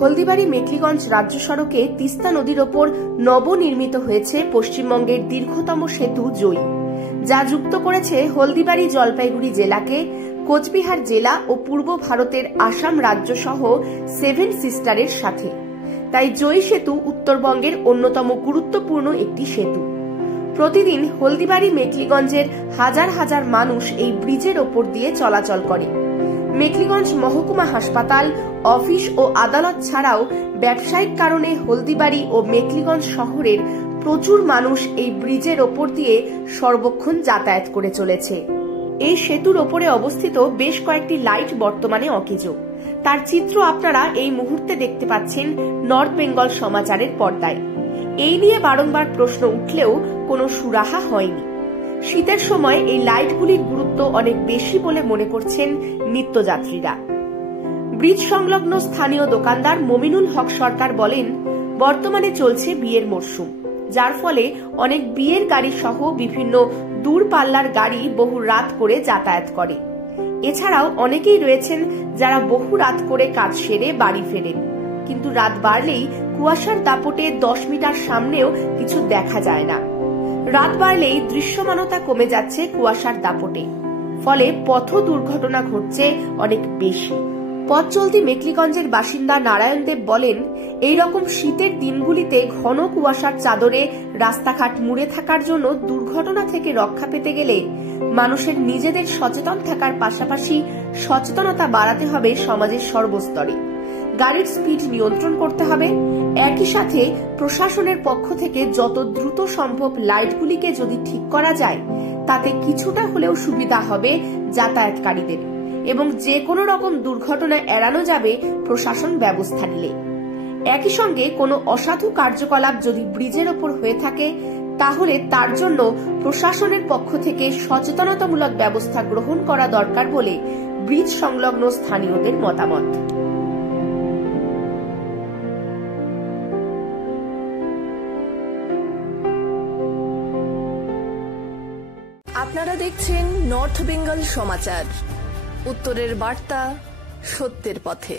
হলদিবাড়ি মেখলিগঞ্জ রাজ্য সড়কে তিস্তা নদীর ওপর নবনির্মিত হয়েছে পশ্চিমবঙ্গের দীর্ঘতম সেতু জয়ী, যা যুক্ত করেছে হলদিবাড়ি জলপাইগুড়ি জেলাকে কোচবিহার জেলা ও পূর্ব ভারতের আসাম রাজ্য সহ সেভেন সিস্টারের সাথে। তাই জয়ী সেতু উত্তরবঙ্গের অন্যতম গুরুত্বপূর্ণ একটি সেতু। প্রতিদিন হলদিবাড়ি মেখলিগঞ্জের হাজার হাজার মানুষ এই ব্রিজের ওপর দিয়ে চলাচল করে। মেখলিগঞ্জ মহকুমা হাসপাতাল, অফিস ও আদালত ছাড়াও ব্যবসায়িক কারণে হলদিবাড়ি ও মেখলিগঞ্জ শহরের প্রচুর মানুষ এই ব্রিজের ওপর দিয়ে সর্বক্ষণ যাতায়াত করে চলেছে। এই সেতুর ওপরে অবস্থিত বেশ কয়েকটি লাইট বর্তমানে অকেজো। তার চিত্র আপনারা এই মুহূর্তে দেখতে পাচ্ছেন নর্থ বেঙ্গল সমাচারের পর্দায়। এই নিয়ে বারংবার প্রশ্ন উঠলেও কোনো সুরাহা হয়নি। শীতের সময় এই লাইটগুলির গুরুত্ব অনেক বেশি বলে মনে করছেন নিত্যযাত্রীরা। ব্রিজ সংলগ্ন স্থানীয় দোকানদার মমিনুল হক সরকার বলেন, বর্তমানে চলছে বিয়ের মরশুম, যার ফলে অনেক বিয়ের গাড়ি সহ বিভিন্ন দূরপাল্লার গাড়ি বহু রাত করে যাতায়াত করে। এছাড়াও অনেকেই রয়েছেন যারা বহু রাত করে কাজ সেরে বাড়ি ফেরেন, কিন্তু রাত বাড়লেই কুয়াশার দাপটে 10 মিটার সামনেও কিছু দেখা যায় না। রাত বাড়লেই দৃশ্যমানতা কমে যাচ্ছে কুয়াশার দাপটে, ফলে পথ দুর্ঘটনা ঘটছে অনেক বেশি। পথ চলতি মেখলিগঞ্জের বাসিন্দা নারায়ণ দেব বলেন, এই রকম শীতের দিনগুলিতে ঘন কুয়াশার চাদরে রাস্তাঘাট মুড়ে থাকার জন্য দুর্ঘটনা থেকে রক্ষা পেতে গেলে মানুষের নিজেদের সচেতন থাকার পাশাপাশি সচেতনতা বাড়াতে হবে সমাজের সর্বস্তরে। গাড়ির স্পিড নিয়ন্ত্রণ করতে হবে। একই সাথে প্রশাসনের পক্ষ থেকে যত দ্রুত সম্ভব লাইটগুলিকে যদি ঠিক করা যায়, তাতে কিছুটা হলেও সুবিধা হবে যাতায়াতকারীদের এবং যে কোনো রকম দুর্ঘটনা এড়ানো যাবে প্রশাসন ব্যবস্থা নিলে। একই সঙ্গে কোনো অসাধু কার্যকলাপ যদি ব্রিজের ওপর হয়ে থাকে, তাহলে তার জন্য প্রশাসনের পক্ষ থেকে সচেতনতামূলক ব্যবস্থা গ্রহণ করা দরকার বলে ব্রিজ সংলগ্ন স্থানীয়দের মতামত। আপনারা দেখছেন নর্থ বেঙ্গল সমাচার, উত্তরের বার্তা, সত্যের পথে।